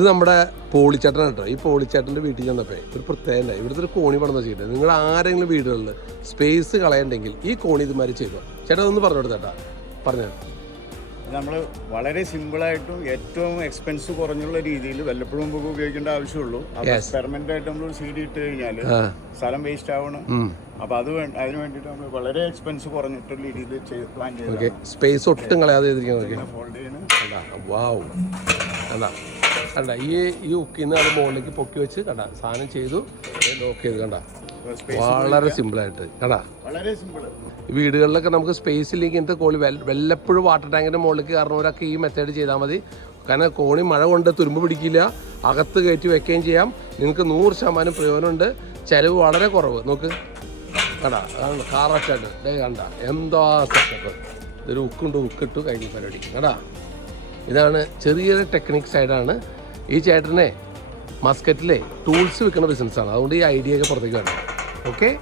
ഇത് നമ്മുടെ പോളിച്ചേട്ടനാണ് കേട്ടോ. ഈ പോളിച്ചേട്ടൻ്റെ വീട്ടിൽ ചെന്നപ്പോൾ ഒരു പ്രത്യേകത ഇവിടുത്തെ ഒരു കോണി പണിത് ചെയ്തത്. നിങ്ങൾ ആരെങ്കിലും വീടുകളിൽ സ്പേസ് കളയണ്ടെങ്കിൽ ഈ കോണി ഇതുമാതിരി ചെയ്തു. ചേട്ടാ അതൊന്ന് പറഞ്ഞു കൊടുത്തേട്ടാ, പറഞ്ഞു. നമ്മൾ വളരെ സിമ്പിളായിട്ടും ഏറ്റവും എക്സ്പെൻസ് കുറഞ്ഞുള്ള രീതിയിൽ വല്ലപ്പോഴും നമുക്ക് ഉപയോഗിക്കേണ്ട ആവശ്യമുള്ളൂ. പെർമനന്റ് ആയിട്ട് നമ്മൾ സീഡി ഇട്ട് കഴിഞ്ഞാൽ സ്ഥലം വേസ്റ്റ് ആവണം. അപ്പൊ അതിന് വേണ്ടിയിട്ട് നമ്മൾ വളരെ എക്സ്പെൻസ് കുറഞ്ഞിട്ടുള്ള രീതിയിൽ പ്ലാൻ ചെയ്ത് സ്പേസ് ഒട്ടും കളയാതെ ഫോൾഡ് ചെയ്യണം. കണ്ട ഈ ഉക്കിന്ന് അത് മുകളിലേക്ക് പൊക്കി വെച്ച് കണ്ട സാധനം ചെയ്തു ലോക്ക് ചെയ്ത് കണ്ട വളരെ സിമ്പിളായിട്ട് കണ്ട. വളരെ സിമ്പിൾ. വീടുകളിലൊക്കെ നമുക്ക് സ്പേസ് ഇല്ലെങ്കിൽ ഇങ്ങനത്തെ കോണി വല്ലപ്പോഴും വാട്ടർ ടാങ്കിൻ്റെ മുകളിലേക്ക് കയറുന്നവരൊക്കെ ഈ മെത്തേഡ് ചെയ്താൽ മതി. കാരണം കോണി മഴ കൊണ്ട് തുരുമ്പ് പിടിക്കില്ല, അകത്ത് കയറ്റി വെക്കുകയും ചെയ്യാം. നിങ്ങൾക്ക് 100% പ്രയോജനമുണ്ട്, ചിലവ് വളരെ കുറവ്. നോക്ക് കണ്ട കാറച്ചായിട്ട് കണ്ട എന്താ സെറ്റപ്പ്. ഇതൊരു ഉക്കിട്ടു കഴിഞ്ഞ പരിപാടി കണ്ട. ഇതാണ് ചെറിയൊരു ടെക്നിക് സൈഡാണ്. ഈ ചേട്ടനെ മസ്കറ്റിലെ ടൂൾസ് വിൽക്കുന്ന ബിസിനസ്സാണ്. അതുകൊണ്ട് ഈ ഐഡിയ ഒക്കെ പുറത്തേക്ക് വേണം. ഓക്കെ.